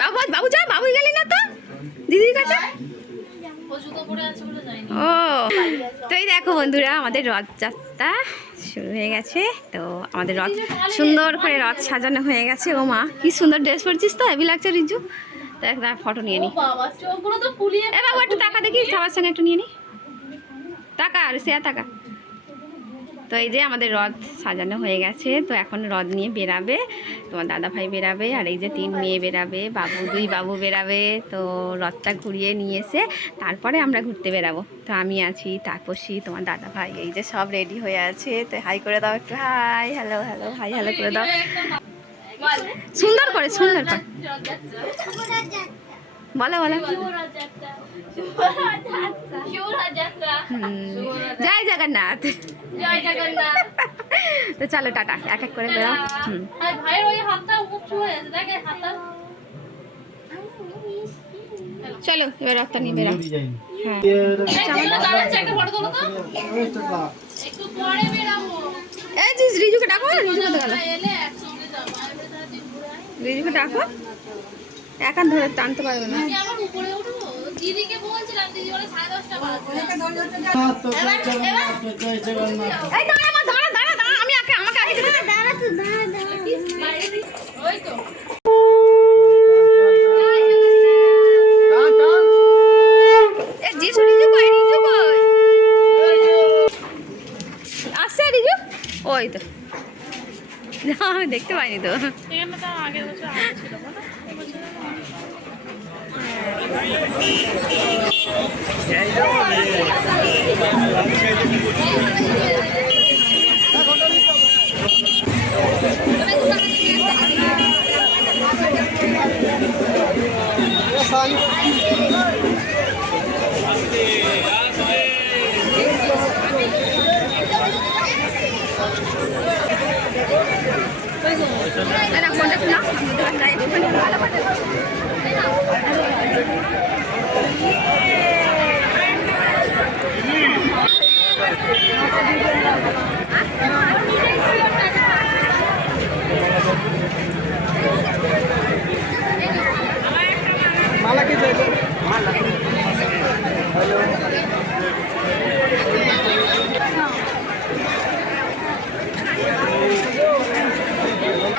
বাবু বাবু যা বাবু গেলি না তো? দিদির কাছে? ও তো এই দেখো বন্ধুরা আমাদের রথযাত্রা শুরু হয়ে গেছে। তো আমাদের রথ সুন্দর করে রথ সাজানো হয়ে গেছে। ও মা কি সুন্দর ড্রেস পরছিস তো হেভি লাগছে রিজু দেখ দেখ ফটো নিয়ে নি। এ বাবু একটু টাকা দেখি সবার সঙ্গে একটু নিয়ে নি। টাকা আর সে টাকা তো এই যে আমাদের রথ সাজানো হয়ে গেছে তো এখন রথ নিয়ে বেরাবে তোমার দাদা ভাই বেরাবে আর এই যে তিন মেয়ে বেরাবে বাবু দুই বাবু বেরাবে তো রথটা ঘুরিয়ে নিয়ে এসে তারপরে আমরা ঘুরতে বেরাবো। তো আমি আছি তাপসী তোমার দাদা ভাই এই যে সব রেডি হয়ে আছে তো হাই করে দাও একটু hi hello hello hi hello করে দাও। সুন্দর করে সুন্দর করে। বলো বলো। জয় জগন্নাথ। তো চলো টাটা এক এক করে বেরাও হুম। ভাইয়ের ওই হাতটা মুখ ছুঁয়ে আছে দেখে হাতটা। চলো এবার রথটা নিয়ে বেরাও হ্যাঁ। এই যে রিজুকে ডাকো রিজু কোথায় গেল এলে একসঙ্গে যাব আর এবারে তারা দিন ঘুরে আসি। রিজুকে ডাকো। একা ধরে টানতে পারবে না। দিদিকে বলছিলাম দিদি বলে সাড়ে দশটা বাজবে এই দাঁড়া মা দাঁড়া দাঁড়া দাঁড়া আমি আমাকে আগে দিতে দাঁড়া তুই দাঁড়া। ওই তো। ওই তো। না আমি দেখতে পাইনি তো। এখানে তো Dan aku dah